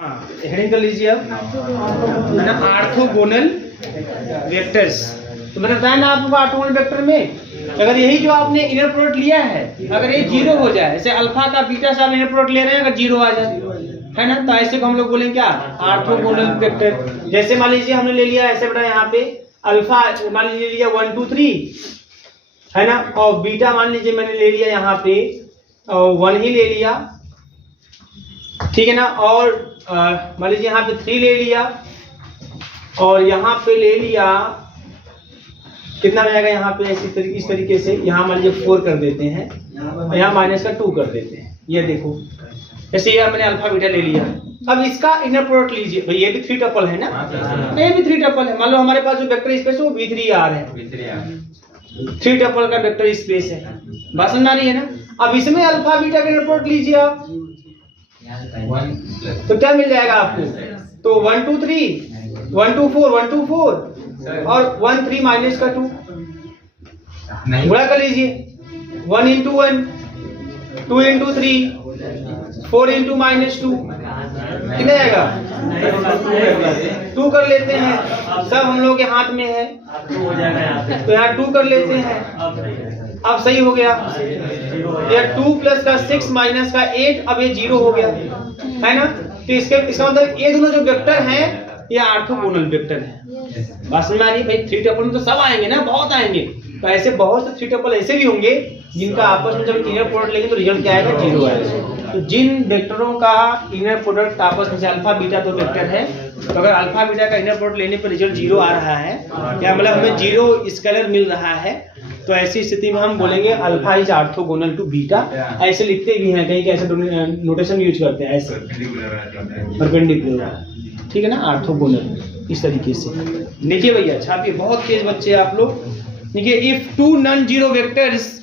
हाँ, हेडिंग कर लीजिए अब, है ना, ऑर्थोगोनल वेक्टर्स। तो मैंने बताया ना आपको ऑर्थोगोनल वेक्टर में अगर यही जो आपने इनर प्रोडक्ट लिया है, अगर ये जीरो हो जाए, जैसे अल्फा का बीटा से आप इनर प्रोडक्ट ले रहे हैं, अगर जीरो आ जाए, है ना, तो ऐसे को हम लोग बोलेंगे क्या, ऑर्थोगोनल वेक्टर। जैसे मान लीजिए हमने ले लिया ऐसे बेटा, यहाँ पे अल्फा मान लीजिए लिया 1 2 3, है ना, और बीटा मान लीजिए मैंने ले लिया यहाँ पे 1 ही ले लिया, ठीक है ना, और मान लीजिए यहाँ पे 3 ले लिया, और यहाँ पे ले लिया कितना रहेगा यहाँ पे, इस तरीके से यहाँ मान लीजिए 4 कर देते हैं, यहाँ माइनस का 2 कर देते हैं। ये देखो जैसे ये मैंने अल्फा बीटा ले लिया। अब इसका इनर प्रोडक्ट लीजिए भाई, ये भी 3 टपल है ना, ये भी 3 टपल है। मान लो हमारे पास जो वेक्टर स्पेस है वो V3R है, 3 टपल का वेक्टर स्पेस है, बात समझ आ रही है ना। अब इसमें अल्फा बीटा का इनर प्रोडक्ट लीजिए आप, तो क्या मिल जाएगा आपको, तो 1 2 3 1 2 4 1 2 4 और 1 3 माइनस का 2 गुणा कर लीजिए, 1 into 1 2 into 3 4 into माइनस 2 कितना आएगा, 2 कर लेते हैं, सब हम लोग के हाथ में है, तो यहाँ 2 कर लेते हैं। अब सही हो गया, ये 2 प्लस का 6 माइनस का 8, अब ये 0 हो गया, है ना। तो इसका मतलब ये दोनों जो वेक्टर हैं ये ऑर्थोगोनल वेक्टर है। बात समझ में आ रही है भाई। 3 टपल में तो सब आएंगे ना, बहुत आएंगे, तो ऐसे बहुत से 3 टपल ऐसे भी होंगे जिनका आपस में जब इनर प्रोडक्ट लेंगे तो रिजल्ट क्या आएगा, 0 आएगा। तो जिन वेक्टरों का इनर प्रोडक्ट आपस में से अल्फा बीटा दो वेक्टर है, तो अगर अल्फा बीटा का इनर प्रोडक्ट लेने पर रिजल्ट 0 आ रहा है, क्या मतलब हमें 0 स्केलर मिल रहा है, तो ऐसी स्थिति में हम बोलेंगे alpha is orthogonal to beta. ऐसे लिखते भी हैं कहीं, ऐसे नोटेशन यूज करते हैं, ऐसे परपेंडिकुलर, ठीक है ना, ऑर्थोगोनल इस तरीके से लिखिए भैया। छापिए, बहुत तेज बच्चे आप लोग। देखिए, if two non zero vectors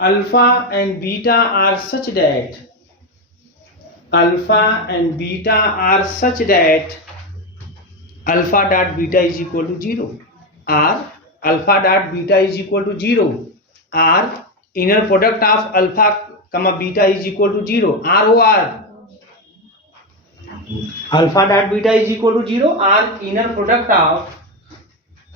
alpha and beta are such that alpha dot beta is equal to 0 or alpha dot beta is equal to 0 or inner product of alpha comma beta is equal to 0 are O R alpha dot beta is equal to 0 or inner product of,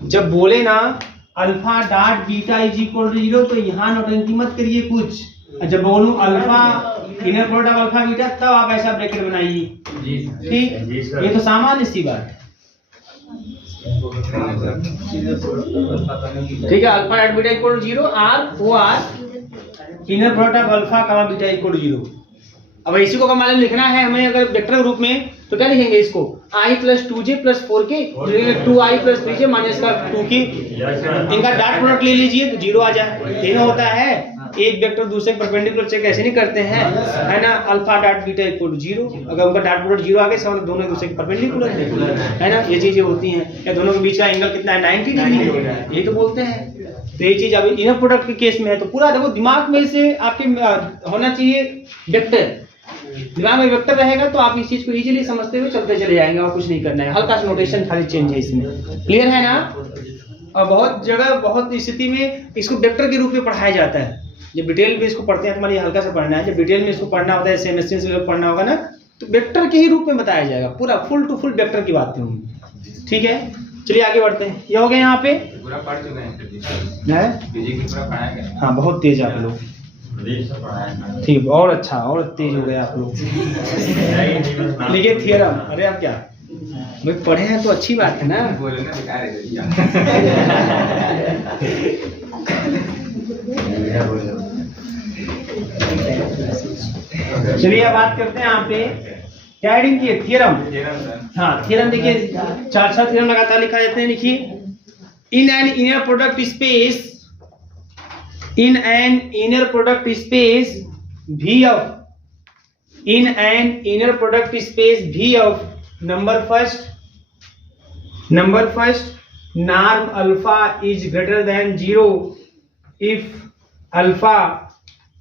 जब बोले ना alpha dot beta is equal to 0 तो यहाँ नौटंकी मत करिए कुछ। जब बोलूं alpha inner product of alpha beta तब आप ऐसा ब्रैकेट बनाइए, ठीक, ये तो सामान्य सी बात है, ठीक है। Alpha dot beta equal to 0 are O R inner product of alpha comma beta equal to 0। अब इसी को मान लिखना है हमें अगर वेक्टर रूप में, तो क्या लिखेंगे इसको, i plus 2j plus 4k 2i plus 3j minus का 2k, इनका डॉट प्रोडक्ट ले लीजिए तो 0 आ जाए। ये होता है एक वेक्टर दूसरे परपेंडिकुलर चेक ऐसे नहीं करते हैं, है ना, alpha dot beta equal to 0, अगर उनका डॉट प्रोडक्ट 0 आ गया इसका मतलब दोनों एक दूसरे के परपेंडिकुलर है ना, ये चीजें होती हैं। या दोनों के बीच का एंगल कितना है, 90 डिग्री है, यही तो बोलते हैं। तो ये चीज अभी इनर प्रोडक्ट के केस में है, तो पूरा देखो दिमाग में से आपके होना चाहिए वेक्टर, दिमाग में वेक्टर रहेगा तो आप इस चीज को इजीली समझते हुए चलते चले जाएंगे, और कुछ नहीं करना है, हल्का सा नोटेशन खाली चेंज है इसमें, क्लियर है ना। और बहुत जगह बहुत स्थिति में इसको वेक्टर के रूप में पढ़ाया जाता है, जब डिटेल में इसको पढ़ते हैं तो मान लीजिए हल्का सा पढ़ना है, जब डिटेल में इसको पढ़ना होता है सेमेस्टर से पढ़ना होगा ना, तो वेक्टर के ही रूप में बताया जाएगा, पूरा फुल टू फुल वेक्टर की बातें होंगी, ठीक है। चलिए आगे बढ़ते हैं, ये हो गया यहाँ पे पूरा पढ़ चुके हैं, हाँ बहुत तेज आप लोग, ठीक, और अच्छा और तेज हो गए आप लोग। लिखिए थ्योरम, अरे आप क्या भाई पढ़े हैं तो अच्छी बात है ना। चलिए अब बात करते हैं यहाँ पे क्या हेडिंग की है, थ्योरम। हाँ थ्योरम, देखिए 4 थ्योरम लगातार लिखा जाते हैं। लिखिए, इन an inner product space V of number first norm alpha is greater than 0 if alpha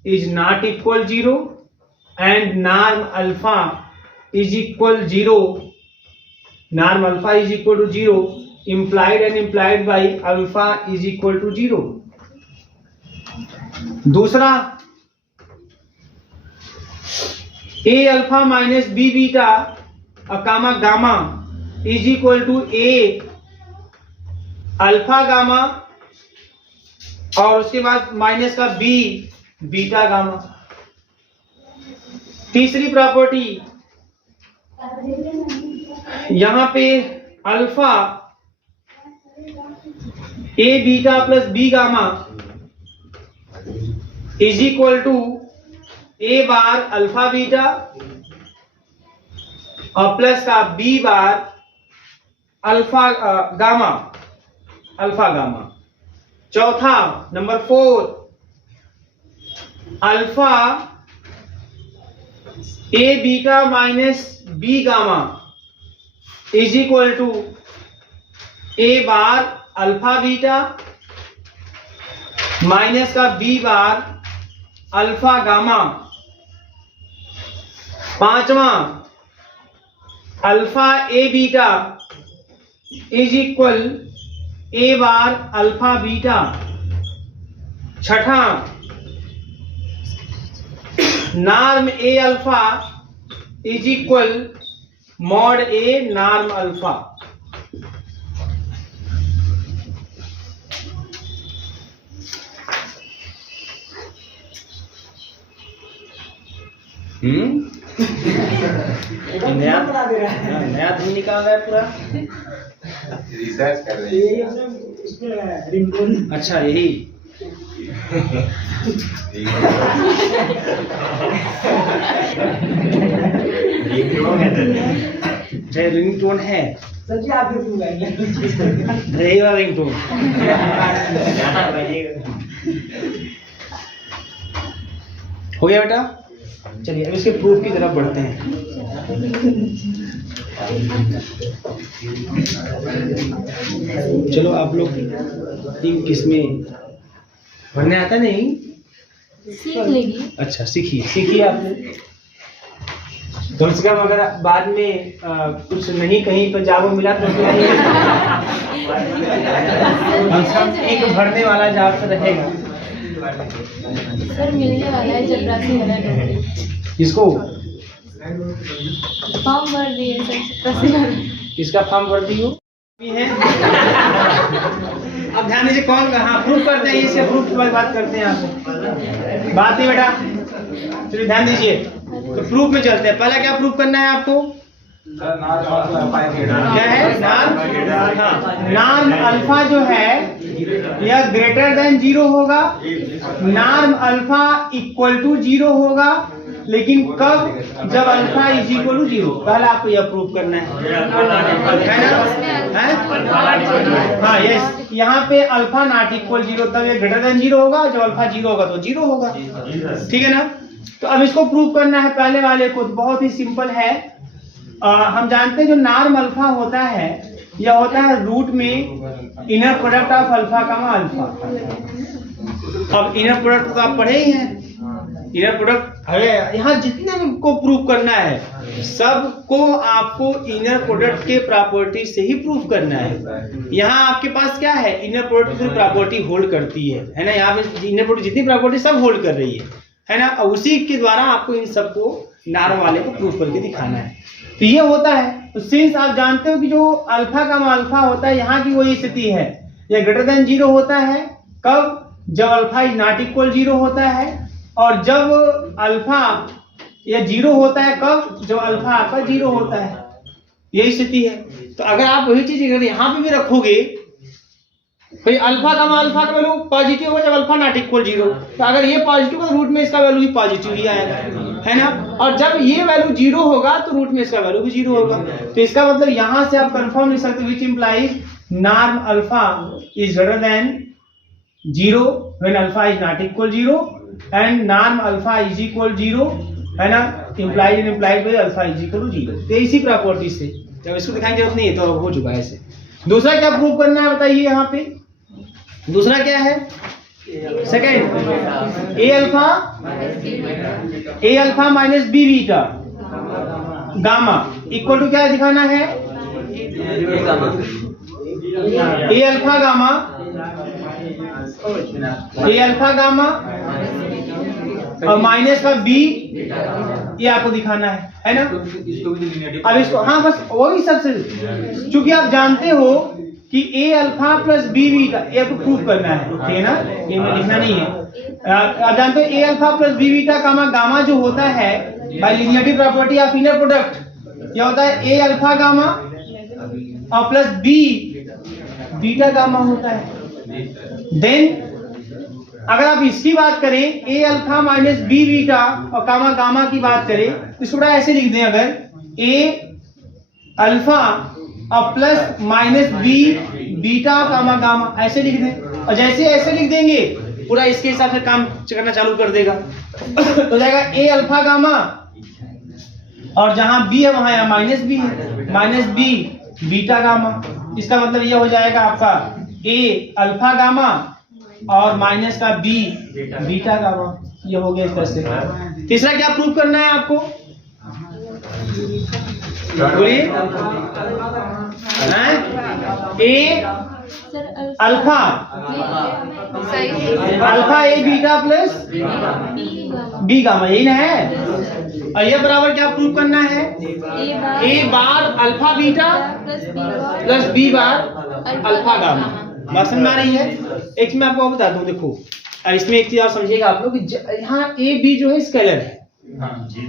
is not equal 0 and norm alpha is equal 0 norm alpha is equal to 0 implied and implied by alpha is equal to 0. दूसरा a alpha minus b beta comma gamma is equal to a alpha gamma और उसके बाद minus का b beta gamma. तीसरी property यहां पे alpha A beta plus B gamma is equal to A bar alpha beta और plus का B bar alpha gamma alpha gamma. चौथा number 4 alpha A beta minus B gamma is equal to A bar alpha beta minus का B bar alpha gamma. पांचवा alpha A beta is equal A bar alpha beta. छठा norm A alpha is equal mod A norm alpha. नया धुन निकाल रहा है पूरा। Research कर रही है। अच्छा यही रिंगटोन है रहेगा रिंगटोन। हो गया बेटा। चलिए अब इसके प्रूफ की तरफ बढ़ते हैं। चलो आप लोग इन किसमें पढ़ने आता नहीं सीख लेगी। अच्छा सीखिए आपने कम से कम। अगर बाद में कुछ नहीं कहीं पर जागो मिला तो कम से कम एक भरने वाला जाग तो रहेगा। सर मिलने वाला है चपरासी वाला नौकरी। किसको? फॉर्म भर दिए सर चपरासी वाला। इसका फॉर्म भर दियो है। अब ध्यान दीजिए कौन हाँ प्रूफ करते हैं। इससे प्रूफ की बात करते हैं आपको। बात है बेटा चलिए ध्यान दीजिए। तो प्रूफ में चलते हैं। पहला क्या प्रूफ करना है आपको? क्या है? नॉर्म अल्फा जो है यह ग्रेटर देन 0 होगा। नॉर्म अल्फा इक्वल टू 0 होगा लेकिन कब? जब अल्फा इज इक्वल टू 0। पहले आपको यह प्रूफ करना है ना? हाँ यस। यहाँ पे अल्फा नॉट इक्वल 0 तब ये ग्रेटर देन 0 होगा। जब अल्फा 0 होगा तो 0 होगा। ठीक है ना? तो अब इसको प्रूव करना है पहले वाले को। तो बहुत ही सिंपल है। हम जानते हैं जो नॉर्म अल्फा होता है यह होता है रूट में इनर प्रोडक्ट ऑफ अल्फा का अल्फा। अब इनर प्रोडक्ट तो आप पढ़े ही हैं। इनर प्रोडक्ट अरे यहाँ जितने को प्रूव करना है सबको आपको इनर प्रोडक्ट के प्रॉपर्टी से ही प्रूव करना है। यहाँ आपके पास क्या है? इनर प्रोडक्ट की प्रॉपर्टी होल्ड करती है ना? यहाँ पे इनर प्रोडक्ट जितनी प्रॉपर्टी सब होल्ड कर रही है ना? और उसी के द्वारा आपको इन सबको नॉर्म वाले को प्रूव करके दिखाना है। तो ये होता है। तो सिंस आप जानते हो कि जो अल्फा का अल्फा होता है यहाँ की वही स्थिति है। यह ग्रेटर देन 0 होता है कब? जब अल्फा इज नॉट इक्वल 0 होता है। और जब अल्फा यह 0 होता है कब? जब अल्फा आपका 0 होता है। यही स्थिति है। तो अगर आप वही चीज अगर यहाँ पे भी रखोगे भाई अल्फा का वैल्यू पॉजिटिव होगा जब अल्फा नॉट इक्वल 0। तो अगर ये पॉजिटिव है तो रूट में इसका वैल्यू भी पॉजिटिव ही आएगा है ना? और जब ये वैल्यू 0 होगा तो रूट में इसका वैल्यू भी 0 होगा। तो इसका मतलब यहां से आप कंफर्म लिख सकते हो which implies norm alpha is greater than 0 when alpha is not equal 0 and norm alpha is equal 0 है ना? Implied by alpha is equal to 0। तो इसी प्रॉपर्टी से जब इसको दिखाने की जरूरत नहीं है तो हो चुका है ऐसे। दूसरा क्या प्रूव करना है बताइए? यहाँ पे दूसरा क्या है? Second A alpha minus B beta gamma equal to क्या दिखाना है? ए अल्फा गामा और माइनस का बी, ये आपको दिखाना है ना। अब इसको हाँ बस वही सबसे, क्योंकि आप जानते हो कि ए अल्फा प्लस बी बीटा, ये आपको प्रूफ करना है, ठीक है ना, ये में लिखना नहीं है। आप जानते हो A alpha plus B beta gamma, gamma जो होता है by linearity property of inner product, क्या होता है ए अल्फा गामा और प्लस बी बीटा गामा होता है। देन अगर आप इसकी बात करें A alpha minus B beta और गामा गामा की बात करें तो इसको ऐसे लिख दें, अगर ए अल्फा और plus minus B beta gamma gamma ऐसे लिख दें, और जैसे ऐसे लिख देंगे पूरा इसके हिसाब से काम करना चालू कर देगा। तो जाएगा ए अल्फा गामा और जहां बी है वहां माइनस बी है, माइनस बी बीटा गामा। इसका मतलब यह हो जाएगा आपका ए अल्फा गामा और माइनस का बी बीटा गामा, ये हो गया इस तरह से। तीसरा क्या प्रूव करना है आपको, बोलिए। ए alpha A beta plus B gamma, यही ना है। और ये बराबर क्या प्रूव करना है, A bar alpha beta plus B bar alpha gamma. बात समझ में आ रही है। एक मैं आपको बता दूं, देखो इसमें एक चीज आप समझिएगा आप लोग, यहाँ ए बी जो है स्केलर है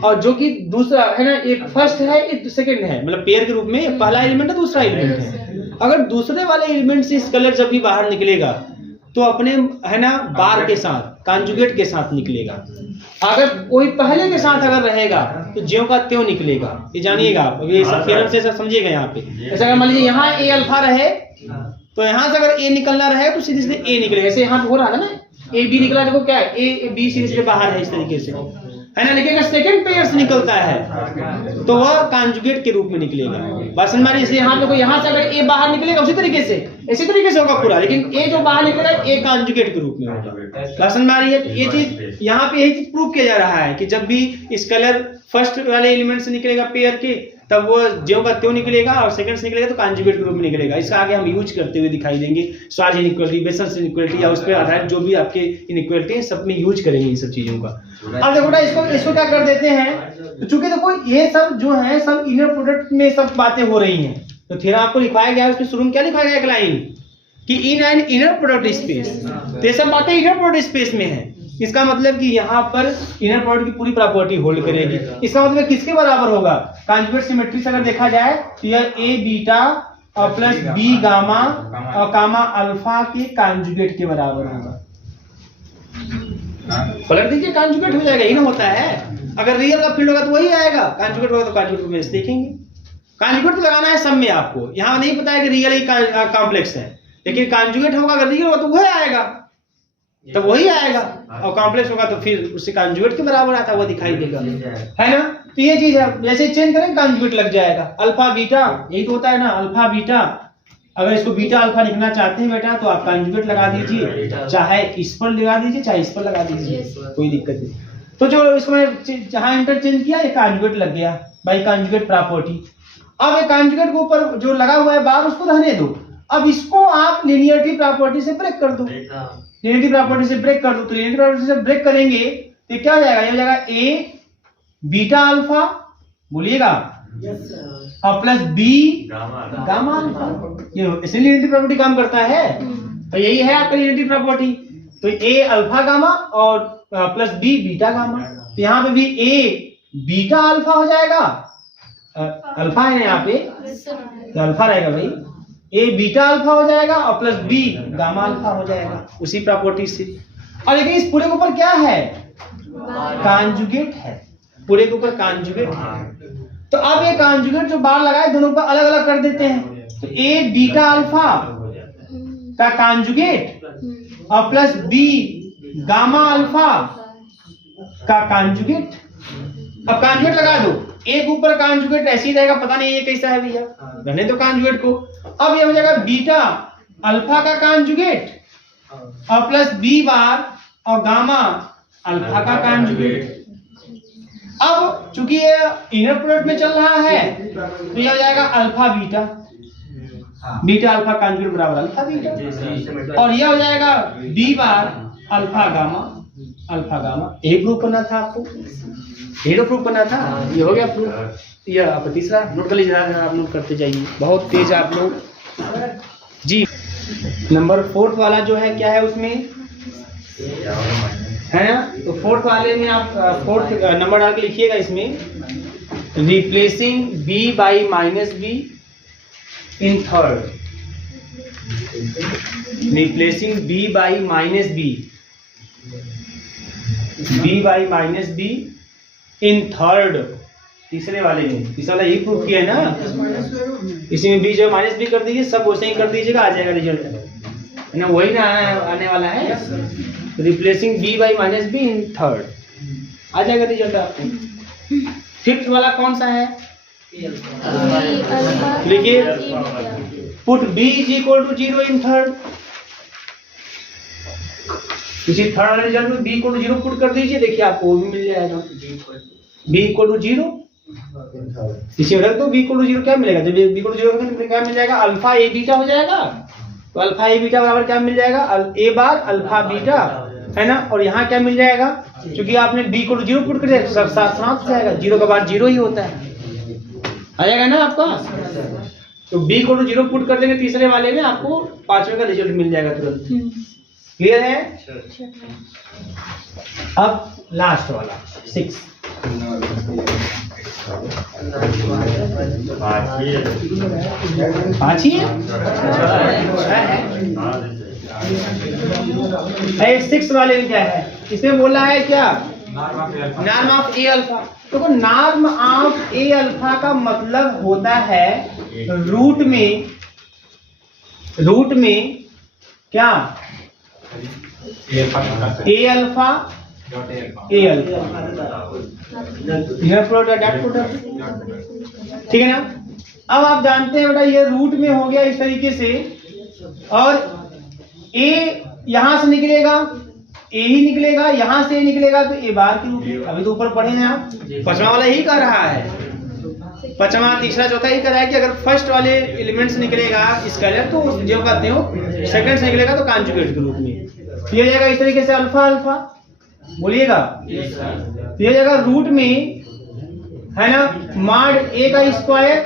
और जो कि दूसरा है ना, एक फर्स्ट है एक सेकंड है, मतलब पेयर के रूप में पहला एलिमेंट है दूसरा एलिमेंट है। अगर दूसरे वाले एलिमेंट से स्केलर जब भी बाहर निकलेगा तो अपने है ना बार के साथ कॉन्जुगेट के साथ निकलेगा। अगर कोई पहले के साथ अगर रहेगा तो ज्यों का त्यों निकलेगा, ये जानिएगा आप, ये सब थ्योरम से सब समझिएगा। यहाँ पे ऐसा अगर मान लीजिए यहाँ ए अल्फा रहे तो यहाँ से अगर ए निकलना रहे तो सीधे सीधे ए निकलेगा। ऐसे यहाँ पे हो रहा है ना, ए बी निकला, देखो क्या है ए बी सीधे सीधे बाहर है इस तरीके से, है ना। लेकिन अगर सेकंड पेयर से निकलता है तो वह कॉन्जुगेट के रूप में निकलेगा। बात समझ में आ रही है। इसलिए यहाँ देखो यहाँ से अगर ए बाहर निकलेगा उसी तरीके से होगा पूरा, लेकिन ए जो बाहर निकलेगा ए कॉन्जुगेट के रूप में होगा। बात समझ में आ रही है। ये चीज यहाँ पे यही चीज प्रूव किया जा रहा है कि जब भी स्केलर फर्स्ट वाले एलिमेंट से निकलेगा पेयर के, तब वो ज्यों का त्यों निकलेगा और सेकंड से निकलेगा तो कॉन्जुगेट के रूप में निकलेगा। इसका आगे हम यूज करते हुए दिखाई देंगे। स्वाज इनइक्वालिटी, बेसल्स इनइक्वालिटी या उस पर आधारित जो भी आपके इनइक्वालिटी है सब में यूज करेंगे इन सब चीजों का। अब देखो इसको क्या कर देते हैं, तो चूंकि देखो ये सब जो है सब इनर प्रोडक्ट में सब बातें हो रही हैं, तो फिर आपको लिखवाया गया है, उसमें शुरू में क्या लिखवाया गया एक लाइन कि इन एन इनर प्रोडक्ट स्पेस, तो ये सब बातें इनर प्रोडक्ट स्पेस में है। इसका मतलब कि यहाँ पर इनर प्रोडक्ट की पूरी प्रॉपर्टी होल्ड करेगी। इसका मतलब किसके बराबर होगा, कॉन्जुगेट सिमेट्री से अगर देखा जाए तो यह ए बीटा और प्लस बी गामा और गामा अल्फा के कॉन्जुगेट के बराबर होगा। पलट दीजिए, कॉन्जुगेट हो जाएगा, ही ना होता है। अगर रियल का फील्ड होगा तो वही आएगा, कॉन्जुगेट होगा तो कॉन्जुगेट में देखेंगे। कॉन्जुगेट तो लगाना है सब में, आपको यहाँ नहीं पता है कि रियल ही कॉम्प्लेक्स है, लेकिन कॉन्जुगेट होगा अगर रियल होगा तो वही आएगा, तो वही आएगा। और कॉम्प्लेक्स होगा तो फिर उससे कॉन्जुगेट के बराबर आता है, वो दिखाई देगा, है ना। तो ये चीज है, जैसे चेंज करेंगे कॉन्जुगेट लग जाएगा। अल्फा बीटा यही तो होता है ना, अल्फा बीटा। अगर इसको बीटा अल्फा लिखना चाहते हैं बेटा तो आप कॉन्जुगेट लगा दीजिए, चाहे इस पर लगा दीजिए चाहे इस पर लगा दीजिए, कोई दिक्कत नहीं। तो जो इसको मैं जहां इंटरचेंज किया ये कॉन्जुगेट लग गया बाय कॉन्जुगेट प्रॉपर्टी। अब ये कॉन्जुगेट के ऊपर जो लगा हुआ है बार उसको रहने दो। अब इसको आप लीनियरिटी प्रॉपर्टी से ब्रेक कर दो, लीनियरिटी प्रॉपर्टी से ब्रेक कर दो। तो लीनियरिटी प्रॉपर्टी से ब्रेक करेंगे तो क्या हो जाएगा, ये हो जाएगा ए बीटा अल्फा, बोलिएगा, और प्लस बी गामा अल्फा। ये इसलिए लीनियरिटी प्रॉपर्टी काम करता है। तो यही है आपका लीनियरिटी प्रॉपर्टी। तो ए अल्फा गामा और प्लस बी बीटा गामा। तो यहाँ पे भी ए बीटा अल्फा हो जाएगा, अल्फा है यहाँ पे तो अल्फा रहेगा भाई, ए बीटा अल्फा हो जाएगा और प्लस बी गामा अल्फा हो जाएगा उसी प्रॉपर्टी से। और लेकिन इस पूरे के ऊपर क्या है, कॉन्जुगेट है, पूरे के ऊपर कॉन्जुगेट है। तो अब ये कॉन्जुगेट जो बार लगाए दोनों पर अलग अलग कर देते हैं। तो ए बीटा अल्फा का कॉन्जुगेट और प्लस बी गामा अल्फा का कॉन्जुगेट। अब कॉन्जुगेट लगा दो, एक ऊपर कॉन्जुगेट ऐसे ही रहेगा, पता नहीं ये कैसा है भैया, रहने दो कॉन्जुगेट को। अब ये हो जाएगा बीटा अल्फा का कॉन्जुगेट और प्लस बी बार और गामा अल्फा का कॉन्जुगेट। अब चूंकि ये इनर प्रोडक्ट में चल रहा है तो ये हो जाएगा alpha beta, beta alpha conjugate बराबर अल्फा बीटा, और ये हो जाएगा बी बार अल्फा गामा। ये प्रूफ करना था आपको, ये तो प्रूफ करना था, ये हो गया प्रूफ। ये आप तीसरा नोट कर लीजिए, आप नोट करते जाइए, बहुत तेज आप लोग जी। नंबर 4 वाला जो है क्या है उसमें है ना, तो 4th वाले में आप 4th नंबर डाल के लिखिएगा इसमें, replacing b by minus B in third, replacing b by minus B, b by minus B in third, तीसरे वाले में। तीसरा वाला यही प्रूफ किया है ना, इसमें b जो माइनस बी कर दीजिए, सब वैसे ही कर दीजिएगा, आ जाएगा रिजल्ट है ना, वही ना आने वाला है। Replacing b by minus B in third, आ जाएगा रिजल्ट आपको। 5th वाला कौन सा है, देखिए, put b is equal to 0 in third, इसी थर्ड वाले रिजल्ट में b इक्वल टू 0 पुट कर दीजिए, देखिए आपको वो भी मिल जाएगा, b इक्वल टू 0, इसी में रख दो b इक्वल टू 0, क्या मिलेगा, जब b इक्वल टू 0 होगा तो क्या मिल जाएगा, अल्फा ए बीटा हो जाएगा। तो अल्फा ए बीटा बराबर क्या मिल जाएगा, ए बार अल्फा बीटा, है ना, और यहाँ क्या मिल जाएगा, क्योंकि आपने b को 0 पुट कर दिया, सब साथ समाप्त हो जाएगा, 0 के बाद 0 ही होता है, आ जाएगा ना आपका। तो b को 0 पुट कर देंगे तीसरे वाले में, आपको 5वें का रिजल्ट मिल जाएगा तुरंत। क्लियर है। अब लास्ट वाला 6, 5 ही है। 6 वाले में क्या है, इसमें बोला है क्या, नॉर्म ऑफ ए अल्फा। तो नॉर्म ऑफ ए अल्फा का मतलब होता है रूट में क्या, ए अल्फा ठीक है ना। अब आप जानते हैं बेटा ये रूट में हो गया इस तरीके से, और ए यहां से निकलेगा, ए ही निकलेगा, यहां से निकलेगा तो ए बार के रूप में। अभी तो ऊपर पढ़े हैं आप, 5वां वाला ही कर रहा है, 5वां तीसरा चौथा ही कर रहा है कि अगर फर्स्ट वाले एलिमेंट से निकलेगा स्केलर तो जो कहते हो, सेकंड से निकलेगा तो कॉन्जुगेट के रूप में। तो ये जाएगा इस तरीके से अल्फा अल्फा, बोलिएगा, तो ये जाएगा रूट में, है ना, मॉड ए का स्क्वायर,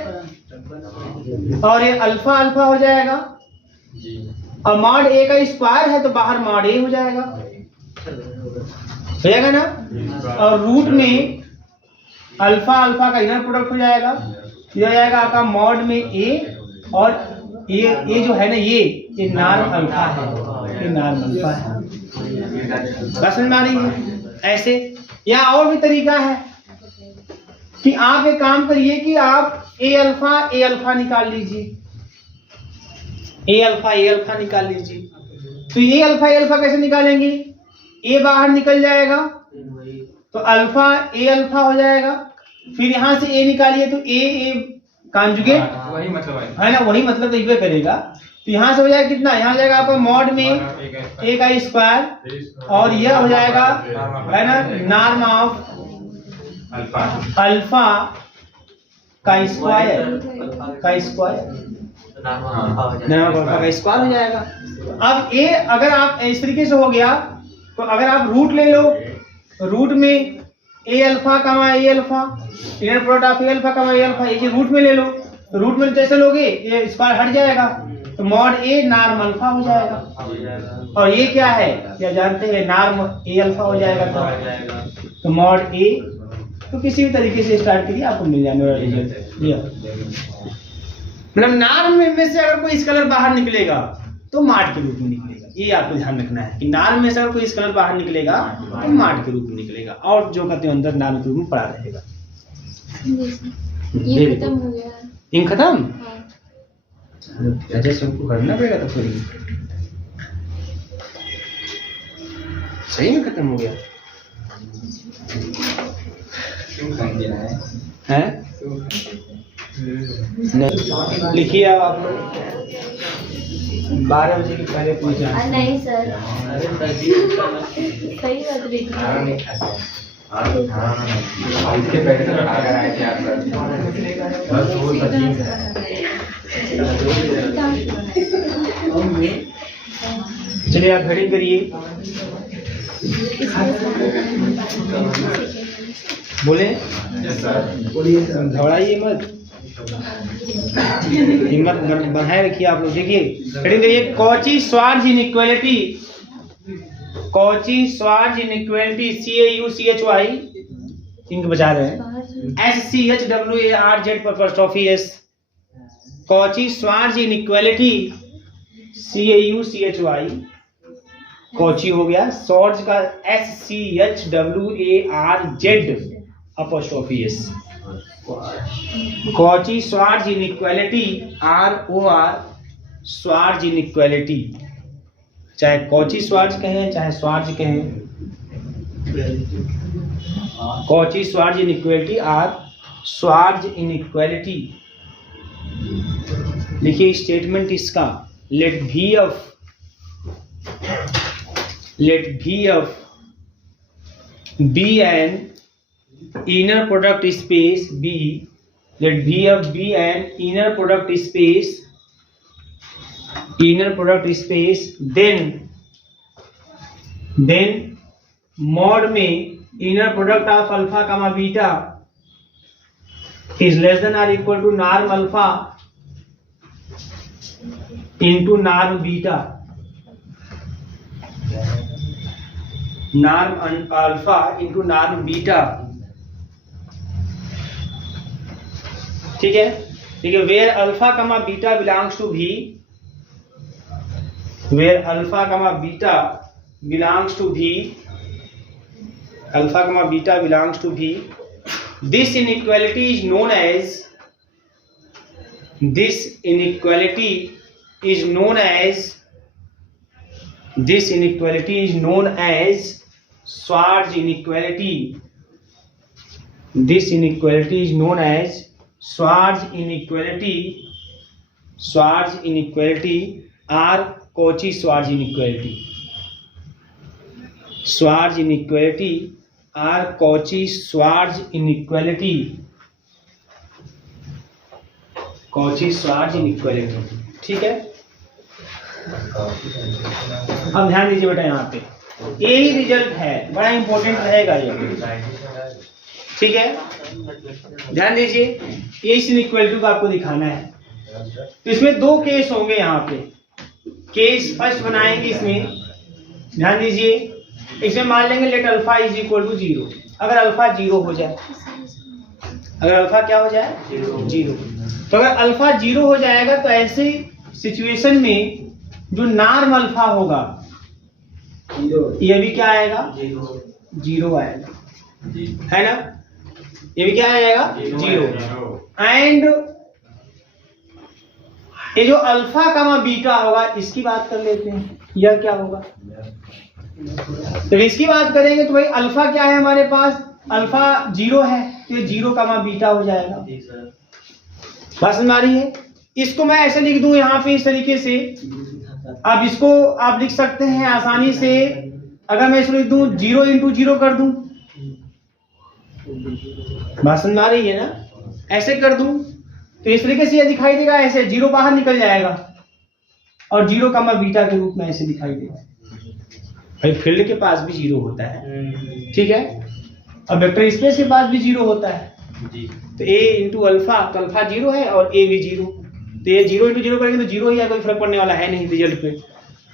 और ये अल्फा अल्फा हो जाएगा, और मॉड ए का स्क्वायर है तो बाहर मॉड ए हो जाएगा, हो जाएगा ना। और रूट में अल्फा अल्फा का इनर प्रोडक्ट हो जाएगा, ये हो जाएगा आपका मॉड में ए, और ये जो है ना ये नॉर्म अल्फा है, ये नॉर्म अल्फा है। समझ में आ रही है। ऐसे या और भी तरीका है कि आप एक काम करिए कि आप ए अल्फा निकाल लीजिए, ए अल्फा निकाल लीजिए। तो ए अल्फा कैसे निकालेंगे, ए बाहर निकल जाएगा तो अल्फा ए अल्फा हो जाएगा, फिर यहां से ए निकालिए तो ए कॉन्जुगेट, वही मतलब है ना, वही मतलब तो ये करेगा। तो यहाँ से हो जाएगा कितना, यहाँ जाएगा आपका मॉड में ए का स्क्वायर, और यह हो जाएगा, है ना, नॉर्म ऑफ अल्फा का स्क्वायर, नॉर्म अल्फा का स्क्वायर हो जाएगा। अब ए अगर आप इस तरीके से हो गया तो अगर आप रूट ले लो, रूट में A alpha comma A alpha, inner product of A alpha comma A alpha, ये रूट में ले लो, तो रूट में जैसे लोगे ये स्क्वायर हट जाएगा तो मॉड ए नॉर्म अल्फा हो जाएगा, और ये क्या है, क्या जानते हैं, नॉर्म ए अल्फा हो जाएगा, तो मॉड ए। तो किसी भी तरीके से स्टार्ट करिए, आपको मिल जाने वाला रिजल्ट। मतलब नॉर्म में से अगर कोई स्केलर बाहर निकलेगा तो मॉड के रूप में निकलेगा, ये आपको ध्यान रखना है कि नॉर्म में से अगर कोई स्केलर बाहर निकलेगा तो मॉड के रूप में निकलेगा, और जो कहते हैं अंदर नॉर्म के रूप में पड़ा रहेगा। ये खत्म हो गया, इन खत्म, हाँ। जैसे हमको करना पड़ेगा तो फिर सही में खत्म हो गया है? लिखिए अब आप लोग 12 बजे के पहले पहुंच जाए। नहीं सर, सही बात लिखी। इसके पहले तो अगर आए थे आप बस वो सचिन चलिए आप हेडिंग करिए, बोले घबराइए मत, हिम्मत बढ़ाए रखिए आप लोग। देखिए हेडिंग करिए, Cauchy Schwarz inequality, Cauchy Schwarz inequality, CAUCHY ink बजा रहे हैं, SCHWARZ पर स्टॉफी S, Cauchy Schwarz inequality CAUCHY, Cauchy हो गया, श्वार्ट्ज का SCHWARZ apostrophe S, Cauchy Schwarz inequality ROR, Schwarz inequality, चाहे कॉची श्वार्ट्ज कहें चाहे श्वार्ट्ज कहें, Cauchy Schwarz inequality R, Schwarz inequality. लिखिए स्टेटमेंट इसका, let V of be an inner product space B, let V of be an inner product space, then mod में inner product of alpha comma beta is less than or equal to norm alpha into norm beta, norm alpha into norm beta, ठीक है। ठीक है, where alpha comma beta belongs to V, where alpha comma beta belongs to V, alpha comma beta belongs to V, this inequality is known as, this inequality is known as Schwarz inequality, this inequality is known as Schwarz inequality or Cauchy-Schwarz inequality, Schwarz inequality or Cauchy-Schwarz inequality, Cauchy-Schwarz inequality, ठीक है। अब ध्यान दीजिए बेटा, यहाँ पे यही result है, बड़ा इंपॉर्टेंट रहेगा ये, ठीक है। ध्यान दीजिए, ये इस इनइक्वालिटी को आपको दिखाना है, तो इसमें दो केस होंगे। यहाँ पे केस फर्स्ट बनाएंगे इसमें, ध्यान दीजिए, इसमें मान लेंगे let alpha is equal to 0, अगर अल्फा 0 हो जाए, अगर अल्फा क्या हो जाए 0, तो अगर अल्फा 0 हो जाएगा तो ऐसे सिचुएशन में जो नॉर्म अल्फा होगा ये भी क्या आएगा 0 आएगा, है ना, ये भी क्या आएगा 0, एंड ये जो अल्फा कामा बीटा होगा इसकी बात कर लेते हैं, यह क्या होगा, तो इसकी बात करेंगे तो भाई अल्फा क्या है हमारे पास, अल्फा 0 है तो ये 0 कामा बीटा हो जाएगा, बात समझ आ रही है। इसको मैं ऐसे लिख दूं यहाँ पे इस तरीके से, अब इसको आप लिख सकते हैं आसानी से, अगर मैं इसको लिख दूं 0 इंटू 0 कर दूं, बात समझ आ रही है ना, ऐसे कर दूं तो इस तरीके से ये दिखाई देगा, ऐसे 0 बाहर निकल जाएगा और 0 कामा बीटा के रूप में ऐसे दिखाई देगा। भाई फील्ड के पास भी 0 होता है, ठीक है, और वेक्टर स्पेस के पास भी 0 होता है, तो a इंटू अल्फा, तो अल्फा 0 है और a भी 0, तो ये 0 इंटू 0 करेंगे तो 0 ही है, कोई फर्क पड़ने वाला है नहीं रिजल्ट पे।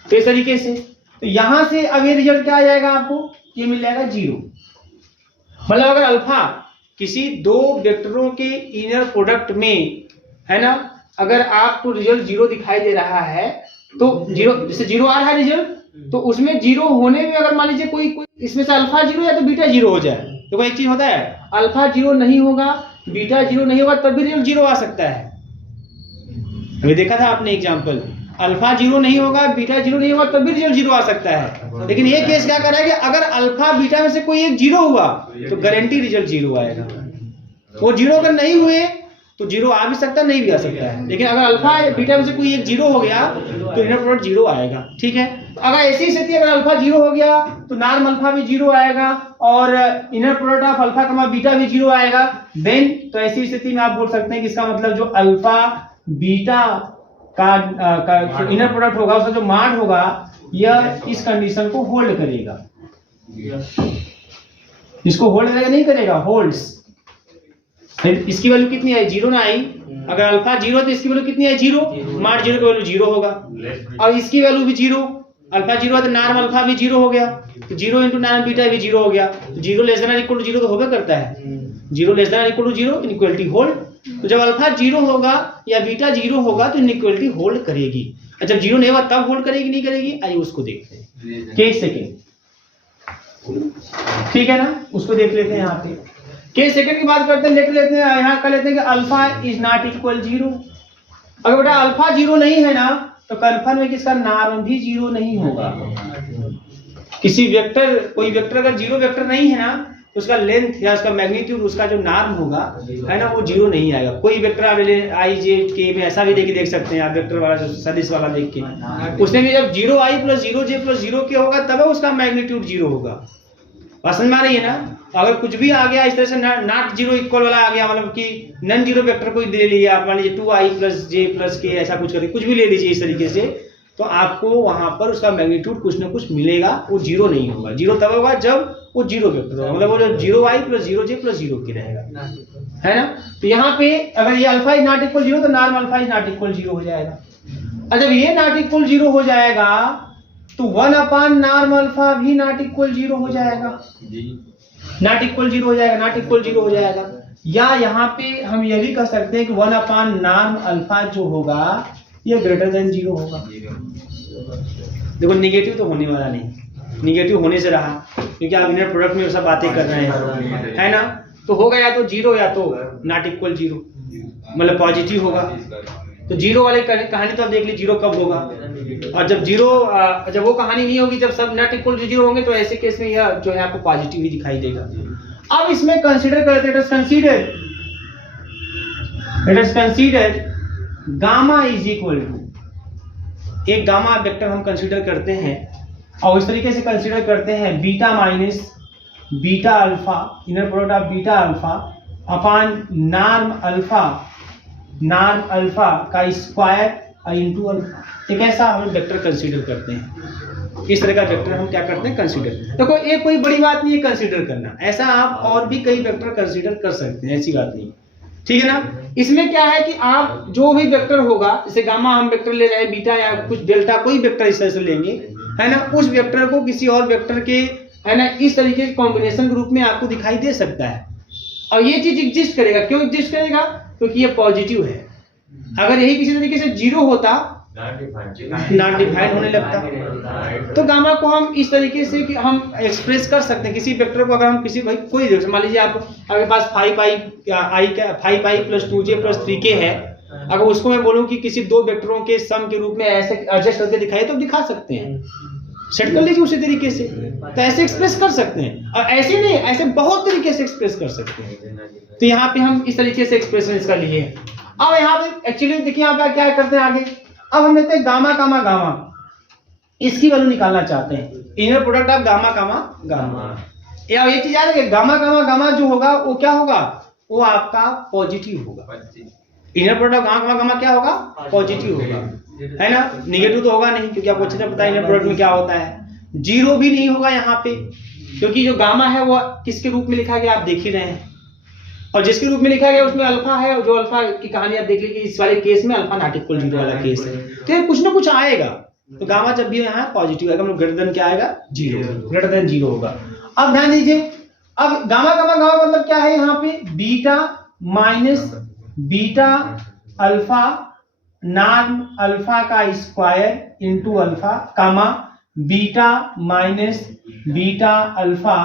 तो इस तरीके से, तो यहां से अब ये रिजल्ट क्या आ जाएगा आपको, ये मिल जाएगा 0। मतलब अगर अल्फा किसी दो वेक्टरों के इनर प्रोडक्ट में, है ना, अगर आपको रिजल्ट 0 दिखाई दे रहा है तो 0, जैसे 0 आ रहा है रिजल्ट, तो उसमें 0 होने में अगर मान लीजिए कोई इसमें से अल्फा 0 या तो बीटा 0 हो जाए, तो कोई एक चीज होता है, अल्फा 0 नहीं होगा, बीटा 0 नहीं होगा, तब भी रिजल्ट 0 आ सकता है। अभी देखा था आपने एग्जांपल, अल्फा 0 नहीं होगा, बीटा 0 नहीं होगा, तब भी रिजल्ट 0 आ सकता है। लेकिन ये केस क्या कर रहा है कि अगर अल्फा बीटा में से कोई एक 0 हुआ तो गारंटी रिजल्ट 0 आएगा, वो 0 अगर नहीं हुए तो 0 आ भी सकता है, नहीं भी आ सकता है। लेकिन अगर अल्फा बीटा में से कोई एक 0 हो गया तो इनर प्रोडक्ट 0 आएगा। ठीक है, अगर ऐसी स्थिति अगर अल्फा 0 हो गया तो नॉर्म अल्फा भी 0 आएगा और inner product of alpha comma beta भी 0 आएगा। देन तो ऐसी स्थिति में आप बोल सकते हैं कि इसका मतलब जो अल्फा बीटा का इनर प्रोडक्ट होगा उसका जो मान होगा यह इस कंडीशन को होल्ड करेगा। इसको होल्ड करेगा नहीं करेगा, होल्ड्स। इसकी वैल्यू कितनी आई? 0 ना आई। अगर अल्फा 0 तो इसकी वैल्यू कितनी आई? 0। मार 0 की वैल्यू 0 होगा और इसकी वैल्यू भी 0। अल्फा 0 है तो नॉर्म अल्फा भी 0 हो गया, तो 0 इंटू नॉर्म बीटा भी 0 हो गया। तो 0 लेस देन इक्वल टू 0 तो होगा करता है। 0 less than equal to 0 inequality hold. तो जब अल्फा 0 होगा या बीटा 0 होगा तो इनइक्वालिटी होल्ड करेगी। और जब 0 नहीं होगा तब होल्ड करेगी नहीं करेगी, आइए उसको देखते हैं। केस सेकेंड, ठीक है ना, उसको देख लेते हैं। यहाँ पे केस सेकेंड की बात करते हैं, लिख लेते हैं। यहाँ कर लेते हैं कि अल्फा इज नॉट इक्वल 0। अगर बेटा अल्फा 0 नहीं है ना तो कन्फर्म है कि इसका नॉर्म भी 0 नहीं होगा। किसी वेक्टर, कोई वेक्टर अगर 0 वेक्टर नहीं है ना तो उसका लेंथ या उसका मैग्नीट्यूड, उसका जो नॉर्म होगा है ना वो 0 नहीं आएगा। कोई वेक्टर आप आई जे के में ऐसा भी लेके देख सकते हैं आप, वेक्टर वाला जो सदिश वाला देख के, उसमें भी जब 0i + 0j + 0k होगा तब उसका मैग्नीट्यूड 0 होगा। बात समझ में आ रही है ना। अगर कुछ भी आ गया इस तरह से नॉट 0 इक्वल वाला आ गया, मतलब कि नॉन 0 वेक्टर कोई दे लीजिए आप, मान लीजिए 2i + j + k ऐसा कुछ करके कुछ भी ले लीजिए इस तरीके से, तो आपको वहां पर उसका मैग्नीट्यूड कुछ ना कुछ मिलेगा, वो 0 नहीं होगा। 0 तब होगा जब वो 0 वेक्टर होगा, मतलब वो जो 0i + 0j + 0k रहेगा, है ना। तो यहाँ पे अगर ये अल्फा इज नॉट इक्वल 0 तो norm alpha is not equal 0 हो जाएगा। और जब ये नॉट इक्वल 0 हो जाएगा तो 1 नॉर्म अल्फा भी नॉट इक्वल 0 हो जाएगा। नॉट इक्वल 0 हो जाएगा, नॉट इक्वल 0 हो जाएगा। या यहाँ पे हम ये भी कह सकते हैं कि 1 नॉर्म अल्फा जो होगा ये ग्रेटर देन 0 होगा। देखो नेगेटिव तो होने वाला नहीं, नेगेटिव होने से रहा क्योंकि आप इनर प्रोडक्ट में सब बातें कर रहे हैं, है ना। तो होगा या तो 0 या तो नॉट इक्वल 0, मतलब पॉजिटिव होगा। तो 0 वाली कहानी तो आप देख ली 0 कब होगा, और जब 0 जब वो कहानी नहीं होगी, जब सब नॉट इक्वल 0 होंगे तो ऐसे केस में यह जो है आपको पॉजिटिव ही दिखाई देगा। अब इसमें कंसीडर करते हैं, let us consider gamma is equal to, एक गामा वेक्टर हम कंसीडर करते हैं और इस तरीके से कंसीडर करते हैं beta minus beta alpha, inner product of beta alpha upon norm alpha का स्क्वायर इंटू अल्फा। एक ऐसा हम वेक्टर कंसीडर करते हैं। इस तरह का वेक्टर हम क्या करते हैं, कंसीडर। देखो ये कोई बड़ी बात नहीं है कंसीडर करना, ऐसा आप और भी कई वेक्टर कंसीडर कर सकते हैं, ऐसी बात नहीं, ठीक है ना। इसमें क्या है कि आप जो भी वेक्टर होगा, जैसे गामा हम वेक्टर ले रहे हैं, बीटा या कुछ डेल्टा कोई वेक्टर इस तरह से लेंगे, है ना, उस वेक्टर को किसी और वेक्टर के, है ना, इस तरीके के कॉम्बिनेशन के रूप में आपको दिखाई दे सकता है। और ये चीज एग्जिस्ट करेगा, क्यों एग्जिस्ट करेगा, क्योंकि ये पॉजिटिव है। अगर यही किसी तरीके से 0 होता, नॉट डिफाइंड होने लगता, तो गामा को हम इस तरीके से कि हम एक्सप्रेस कर सकते हैं किसी वेक्टर को। अगर हम किसी भाई कोई मान लीजिए आपके पास 5i + 2j + 3k है, अगर उसको मैं बोलूं कि किसी दो वेक्टरों के सम के रूप में ऐसे एडजस्ट करके दिखाइए तो दिखा सकते हैं, सेट कर लीजिए उसी तरीके से, तो ऐसे एक्सप्रेस कर सकते हैं। और ऐसे नहीं, ऐसे बहुत तरीके से एक्सप्रेस कर सकते हैं। तो यहाँ पे हम इस तरीके से एक्सप्रेशन इसका लिए। अब यहाँ पे एक्चुअली देखिए यहाँ पे क्या करते हैं आगे, अब हम लेते हैं गामा कामा गामा, इसकी वैल्यू निकालना चाहते हैं, inner product of gamma comma gamma. या ये चीज याद है, गामा कामा गामा जो होगा वो क्या होगा, वो आपका पॉजिटिव होगा। Inner product gamma comma gamma क्या होगा, पॉजिटिव होगा, है ना। नेगेटिव तो होगा नहीं, क्योंकि आपको अच्छे से पता है इनर प्रोडक्ट में क्या होता है। 0 भी नहीं होगा यहाँ पे, क्योंकि जो गामा है वो किसके रूप में लिखा गया आप देख ही रहे हैं, और जिसके रूप में लिखा गया उसमें अल्फा है। जो अल्फा की कहानी आप देख लीजिए, इस वाले केस में अल्फा नॉट इक्वल 0 वाला केस है, तो ये कुछ ना कुछ आएगा। तो गामा जब भी यहाँ पॉजिटिव आएगा, मतलब ग्रेटर देन क्या आएगा, 0, ग्रेटर देन 0 होगा। अब ध्यान दीजिए, अब गामा गामा गामा मतलब क्या है, यहाँ पे beta minus beta alpha norm alpha का स्क्वायर इंटू अल्फा, कामा बीटा माइनस बीटा अल्फा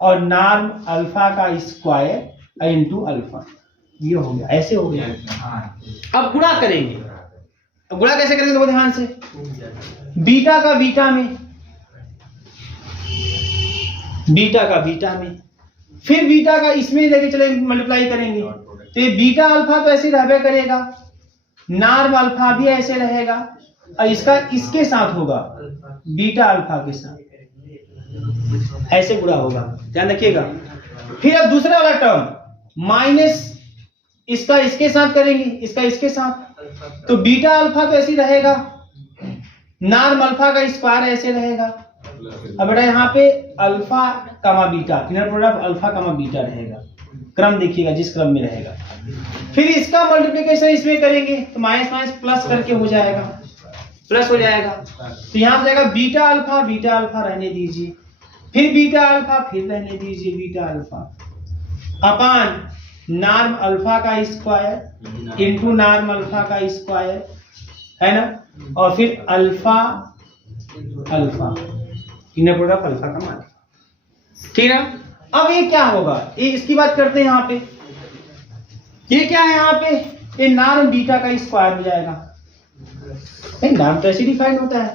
और नॉर्म अल्फा का स्क्वायर इंटू अल्फा। ये हो गया, ऐसे हो गया। अब गुणा करेंगे, अब गुणा कैसे करेंगे, तो ध्यान से, बीटा का बीटा में, बीटा का बीटा में, फिर बीटा का इसमें लेके चले मल्टीप्लाई करेंगे, तो ये बीटा अल्फा तो ऐसे रहबे करेगा, नॉर्म अल्फा भी ऐसे रहेगा, और इसका इसके साथ होगा, बीटा अल्फा के साथ, ऐसे गुणा होगा, ध्यान रखिएगा। फिर अब दूसरा वाला टर्म माइनस इसका इसके साथ करेंगे, इसका इसके साथ, तो बीटा अल्फा तो ऐसे ही रहेगा, नॉर्म अल्फा का स्क्वायर ऐसे रहेगा। अब बेटा यहाँ पे अल्फा कामा बीटा, इनर प्रोडक्ट अल्फा कामा बीटा रहेगा, क्रम देखिएगा जिस क्रम में रहेगा। फिर इसका मल्टीप्लिकेशन इसमें करेंगे तो माइनस माइनस प्लस करके हो जाएगा, प्लस हो जाएगा। तो यहाँ पे जाएगा बीटा अल्फा रहने दीजिए, फिर बीटा अल्फा फिर रहने दीजिए, बीटा अल्फा अपान नॉर्म अल्फा का स्क्वायर इंटू नॉर्म अल्फा का स्क्वायर, है ना, और फिर alpha alpha inner product alpha का मान, ठीक है। अब ये क्या होगा, ये इसकी बात करते हैं। यहाँ पे ये क्या है, यहाँ पे ये नॉर्म बीटा का स्क्वायर हो जाएगा। नहीं, नॉर्म तो ऐसे डिफाइन होता है,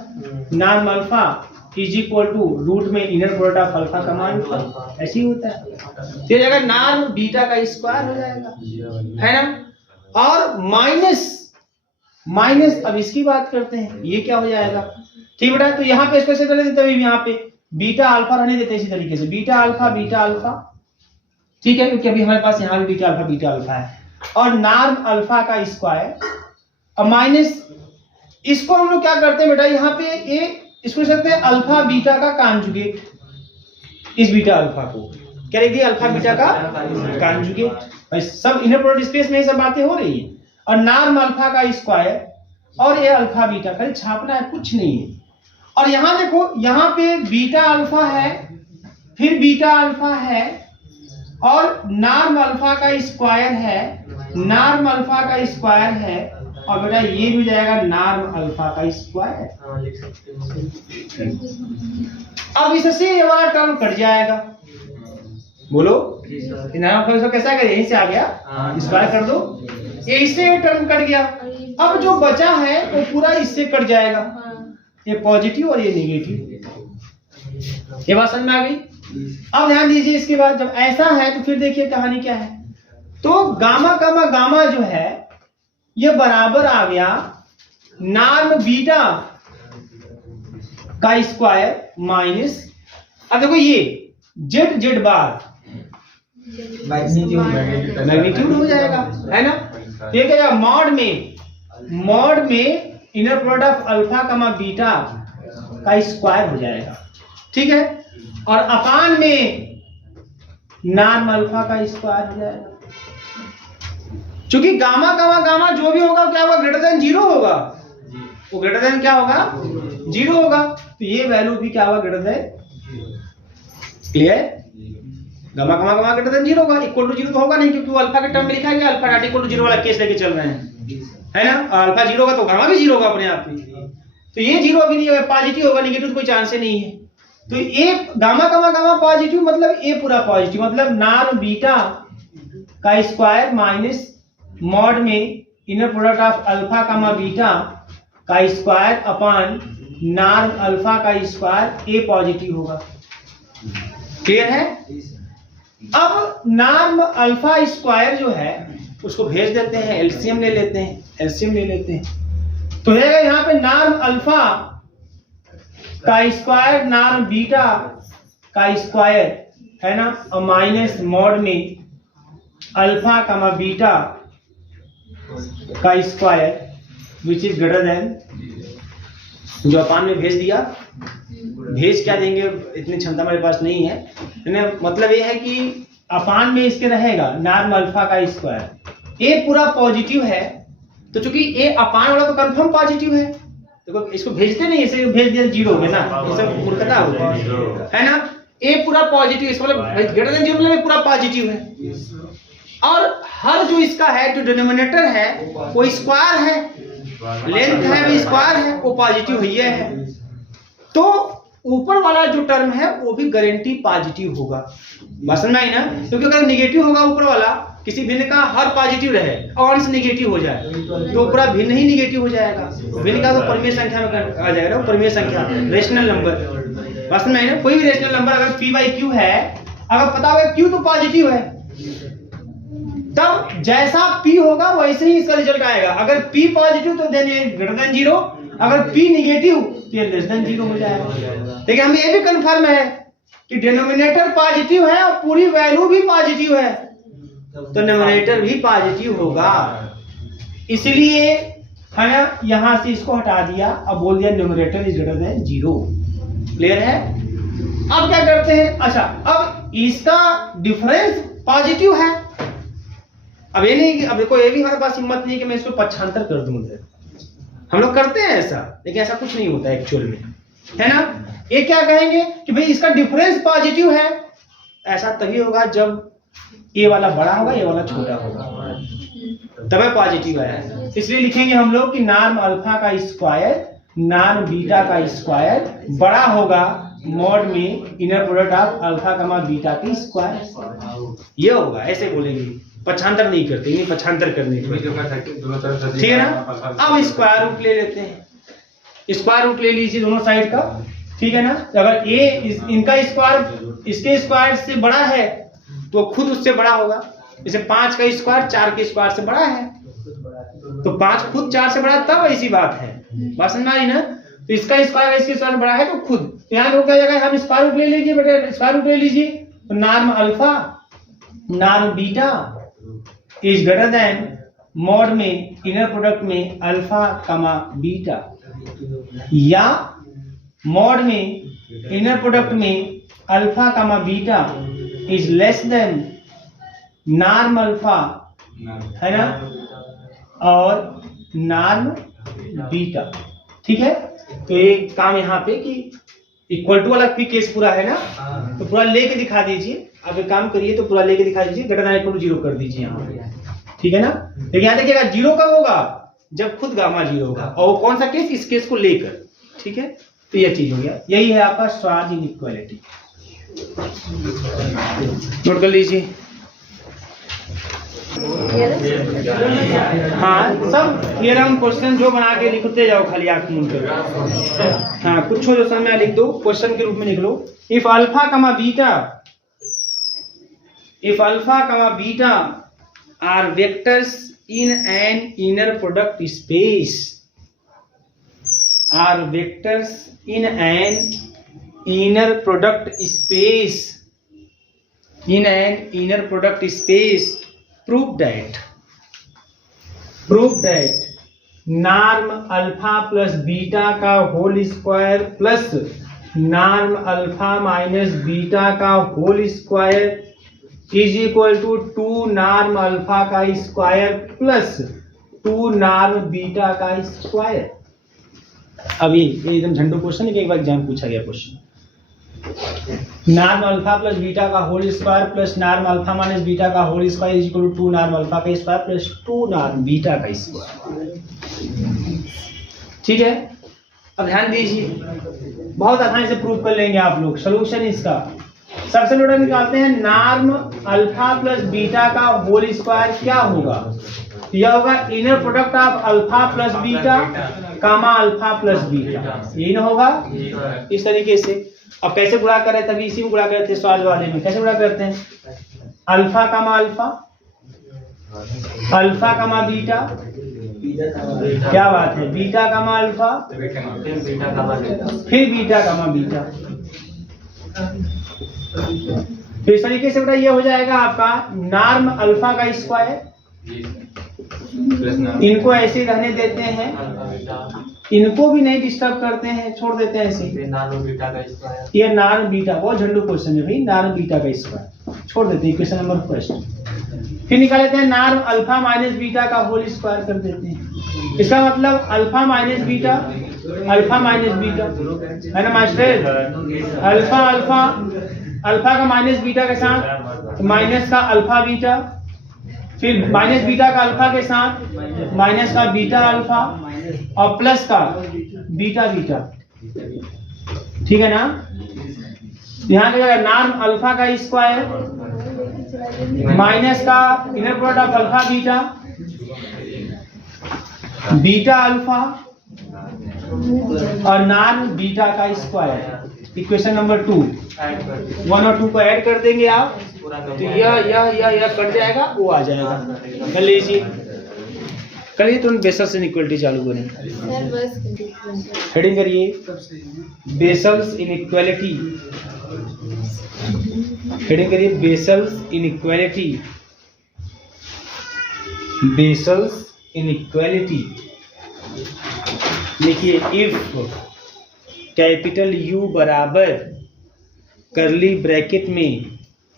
norm alpha is equal to root में इनर प्रोडक्ट ऑफ अल्फा का मान, ऐसे ही होता है। तो ये नॉर्म बीटा का स्क्वायर हो जाएगा, है ना, और माइनस अब इसकी बात करते हैं, ये क्या हो जाएगा, ठीक बेटा। तो यहाँ पे इसको ऐसे कर देते हैं, यहाँ पे बीटा अल्फा रहने देते हैं इसी तरीके से, बीटा अल्फा, ठीक है, क्योंकि अभी हमारे पास यहाँ भी बीटा अल्फा है, और नॉर्म अल्फा का स्क्वायर और माइनस इसको हम लोग क्या करते हैं बेटा, यहाँ पे ये इसको सकते हैं अल्फा बीटा का कॉन्जुगेट, इस बीटा अल्फा को क्या लिख दिया, अल्फा बीटा का कॉन्जुगेट। भाई सब इनर प्रोडक्ट स्पेस में ये सब बातें हो रही है, और नॉर्म अल्फा का स्क्वायर और ये अल्फा बीटा, खाली छापना है, कुछ नहीं है। और यहाँ देखो, यहाँ पे बीटा अल्फा है, फिर बीटा अल्फा है, और नॉर्म अल्फा का स्क्वायर है, नॉर्म अल्फा का स्क्वायर है, और बेटा ये भी जाएगा नॉर्म अल्फा का स्क्वायर। अब इससे ये वाला टर्म कट जाएगा, बोलो नॉर्म अल्फा कैसा करें, यहीं से आ गया, स्क्वायर कर दो, ये इससे टर्म कट गया। अब जो बचा है वो पूरा इससे कट जाएगा, ये पॉजिटिव और ये नेगेटिव। ये बात समझ में आ गई। अब ध्यान दीजिए, इसके बाद जब ऐसा है तो फिर देखिए कहानी क्या है। तो गामा कामा गामा जो है ये बराबर आ गया नॉर्म बीटा का स्क्वायर माइनस, अब देखो ये जेड जेड बार मैग्नीट्यूड हो जाएगा, है ना। ये क्या मॉड में inner product of alpha comma beta का स्क्वायर हो जाएगा, ठीक है, और अपान में नॉर्म अल्फा का स्क्वायर हो जाएगा। चूंकि गामा कमा गामा जो भी होगा क्या होगा, ग्रेटर देन 0 होगा, वो ग्रेटर देन क्या होगा, 0 होगा, तो ये वैल्यू भी क्या होगा, ग्रेटर देन, क्लियर। गामा कमा गामा ग्रेटर देन 0 होगा, इक्वल टू 0 तो होगा नहीं, क्योंकि वो अल्फा के टर्म में लिखा है, अल्फा नॉट इक्वल टू 0 वाला केस लेके चल रहे हैं, है ना। और अल्फा 0 होगा तो गामा भी 0 होगा अपने आप में, तो ये 0 अभी नहीं होगा, पॉजिटिव होगा, नेगेटिव तो कोई चांस ही नहीं है। तो ये गामा कमा गामा पॉजिटिव मतलब ए पूरा पॉजिटिव, मतलब नॉर्म बीटा का स्क्वायर माइनस मॉड में inner product of alpha comma beta का स्क्वायर अपान नॉर्म अल्फा का स्क्वायर, ए पॉजिटिव होगा, क्लियर है। अब नॉर्म अल्फा स्क्वायर जो है उसको भेज देते हैं, एलसीएम ले लेते हैं, तो रहेगा यहाँ पे नॉर्म अल्फा का स्क्वायर नॉर्म बीटा का स्क्वायर, है ना, और माइनस मॉड में अल्फा कमा बीटा का square which is greater then, जो अपान में भेज दिया, भेज क्या देंगे इतनी क्षमता हमारे पास नहीं है, मतलब ये है कि अपान में इसके रहेगा नॉर्म अल्फा का स्क्वायर, ए पूरा पॉजिटिव है, तो चूंकि ए अपान वाला तो कंफर्म पॉजिटिव है, तो इसको भेजते नहीं, इसे भेज दिया 0 है ना, ये सब मूर्खता होती है ना। ए पूरा पॉजिटिव, इसका मतलब ग्रेटर देन 0 मतलब पूरा पॉजिटिव है, और हर जो इसका है, जो डिनोमिनेटर है वो स्क्वायर है, लेंथ है वो स्क्वायर है, वो पॉजिटिव ही है, तो ऊपर वाला जो टर्म है वो भी गारंटी पॉजिटिव होगा, बस समझ में आई ना। क्योंकि अगर नेगेटिव होगा ऊपर वाला, किसी भिन्न का हर पॉजिटिव रहे और अंश नेगेटिव हो जाए तो पूरा भिन्न ही नेगेटिव हो जाएगा, भिन्न का तो परिमेय संख्या में आ जाएगा, वो परिमेय संख्या रेशनल नंबर, बस समझ में आई ना। कोई भी रेशनल नंबर अगर p बाई क्यू है, अगर पता होगा q तो पॉजिटिव है, तब जैसा p होगा वैसे ही इसका रिजल्ट आएगा। अगर p पॉजिटिव तो देन ग्रेटर देन 0, अगर P निगेटिव तो ये लेस देन 0 हो जाएगा। लेकिन हमें ये भी कंफर्म है कि डिनोमिनेटर पॉजिटिव है और पूरी वैल्यू भी पॉजिटिव है, तो न्यूमरेटर भी पॉजिटिव होगा। इसलिए है ना, यहां से इसको हटा दिया, अब बोल दिया numerator is greater than 0। Clear है? अब क्या करते हैं, अच्छा अब इसका डिफरेंस पॉजिटिव है। अब ये नहीं कि अब देखो, ये भी हमारे पास हिम्मत नहीं कि मैं इसको पक्षांतर कर दूं। हम लोग करते हैं ऐसा, लेकिन ऐसा कुछ नहीं होता एक्चुअल में, है ना। ये क्या कहेंगे कि भाई इसका डिफरेंस पॉजिटिव है। ऐसा तभी होगा जब ये वाला बड़ा होगा, ये वाला छोटा होगा, तब पॉजिटिव आया। इसलिए लिखेंगे हम लोग कि नॉर्म अल्फा का स्क्वायर नॉर्म बीटा का स्क्वायर बड़ा होगा मॉड में inner product of alpha comma beta की स्क्वायर। ये होगा, ऐसे बोलेंगे, पक्षांतर नहीं करते, इन्हें पक्षांतर करने के, ठीक है ना। अब स्क्वायर रूट ले लेते हैं, स्क्वायर रूट ले लीजिए दोनों साइड का, ठीक है ना। अगर ये इनका स्क्वायर इसके स्क्वायर से बड़ा है तो खुद उससे बड़ा होगा। जैसे 5 का स्क्वायर 4 के स्क्वायर से बड़ा है, तो 5 खुद 4 से बड़ा, तब ऐसी बात है। बात समझ में आई ना। तो इसका स्क्वायर इसके स्क्वायर बड़ा है तो खुद, तो यहाँ लोग क्या जगह हम स्क्वायर रूट ले लीजिए बेटे, स्क्वायर रूट ले लीजिए। तो norm alpha norm beta is greater then mod में इनर प्रोडक्ट में अल्फा कमा बीटा, या मॉड में इनर प्रोडक्ट में alpha comma beta is less then norm alpha, है ना, और नॉर्म बीटा। ठीक है, तो एक काम यहाँ पे कि इक्वल टू वाला भी केस पूरा है ना, तो पूरा लेके दिखा दीजिए। अब एक काम करिए, तो पूरा लेके दिखा दीजिए, ग्रेटर देन इक्वल टू 0 कर दीजिए यहाँ, ठीक है ना। लेकिन यहाँ देखिएगा 0 कब होगा, जब खुद गामा 0 होगा, और वो कौन सा केस, इस केस को लेकर, ठीक है। तो यह चीज हो गया, यही है आपका श्वार्ट्ज इनइक्वालिटी। नोट कर लीजिए। हाँ, सब थ्योरम क्वेश्चन जो बना के लिखते जाओ, खाली आंख मूंद कर। हाँ, कुछ जो समय लिख दो, क्वेश्चन के रूप में लिख लो। If alpha comma beta are vectors in an inner product space, are vectors in an inner product space, prove that norm alpha plus beta का whole square plus norm alpha minus beta का whole square is equal to 2 norm alpha का square plus 2 norm beta का square. अभी ये एकदम झंडू question है कि एक बार एग्जाम पूछा गया question. Norm alpha plus beta का whole square plus norm alpha minus beta का whole square is equal to 2 norm alpha का स्क्वायर प्लस 2 नॉर्म बीटा का स्क्वायर। ठीक है, अब ध्यान दीजिए, बहुत आसानी से प्रूव कर लेंगे आप लोग। सोल्यूशन इसका सबसे बड़ा निकालते हैं, नॉर्म अल्फा प्लस बीटा का होल स्क्वायर क्या होगा, यह होगा inner product of alpha plus beta comma alpha plus beta, यही ना होगा इस तरीके से। अब कैसे गुणा करें, तभी इसी में गुणा करते थे सवाल वाले में। कैसे गुणा करते हैं, अल्फा कामा अल्फा, अल्फा कामा बीटा, क्या बात है, बीटा कामा अल्फा, फिर बीटा कामा बीटा। तो इस तरीके से बेटा ये हो जाएगा आपका नॉर्म अल्फा का स्क्वायर। इनको ऐसे रहने देते हैं, इनको भी नहीं डिस्टर्ब करते हैं, छोड़ देते हैं ऐसे। ये नॉर्म बीटा, बहुत झंडू क्वेश्चन है भाई, नॉर्म बीटा का स्क्वायर छोड़ देते हैं, क्वेश्चन नंबर फर्स्ट। फिर निकाल लेते हैं नॉर्म अल्फा माइनस बीटा का होल स्क्वायर कर देते हैं। इसका मतलब अल्फा माइनस बीटा है ना मास्टर, अल्फा अल्फा अल्फा का माइनस बीटा के साथ माइनस का अल्फा बीटा, फिर माइनस बीटा का अल्फा के साथ माइनस का बीटा अल्फा और प्लस का बीटा बीटा। ठीक है ना, ध्यान रखिएगा, नॉर्म अल्फा का स्क्वायर माइनस का inner product of alpha beta, beta alpha और नॉर्म बीटा का स्क्वायर। इक्वेशन नंबर 2, 1 और 2 को ऐड कर देंगे आप, तो यह कट जाएगा, वो आ जाएगा। कर लीजिए, करिए तुरंत बेसल्स इनइक्वालिटी चालू करें। सर बस हेडिंग करिए बेसल्स इनइक्वालिटी। हेडिंग करिए बेसल्स इनइक्वालिटी। बेसल्स इनइक्वालिटी लिखिए इफ कैपिटल U बराबर करली ब्रैकेट में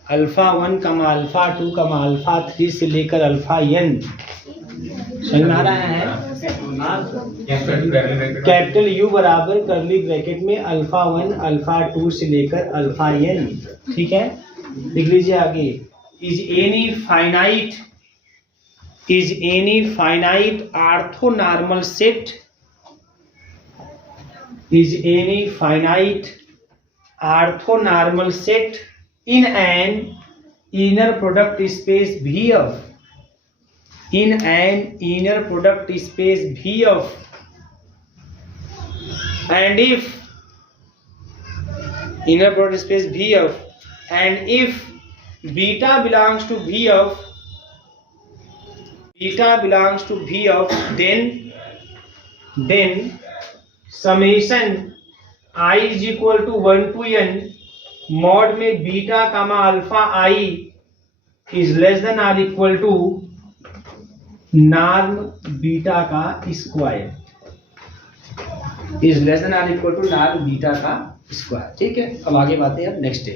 अल्फा 1 कमा अल्फा 2 कमा अल्फा 3 से लेकर अल्फा n समझ में आ रहा है। कैपिटल U बराबर करली ब्रैकेट में अल्फा 1 अल्फा 2 से लेकर अल्फा n, ठीक है। लिख लीजिए आगे is any finite orthonormal set is any finite orthonormal set in an inner product space V of and if inner product space V of and if beta belongs to V of then summation I is equal to 1 to n mod में beta comma alpha I is less than or equal to norm beta का square, is less than or equal to norm beta का square, ठीक है। अब आगे बातें अब next day.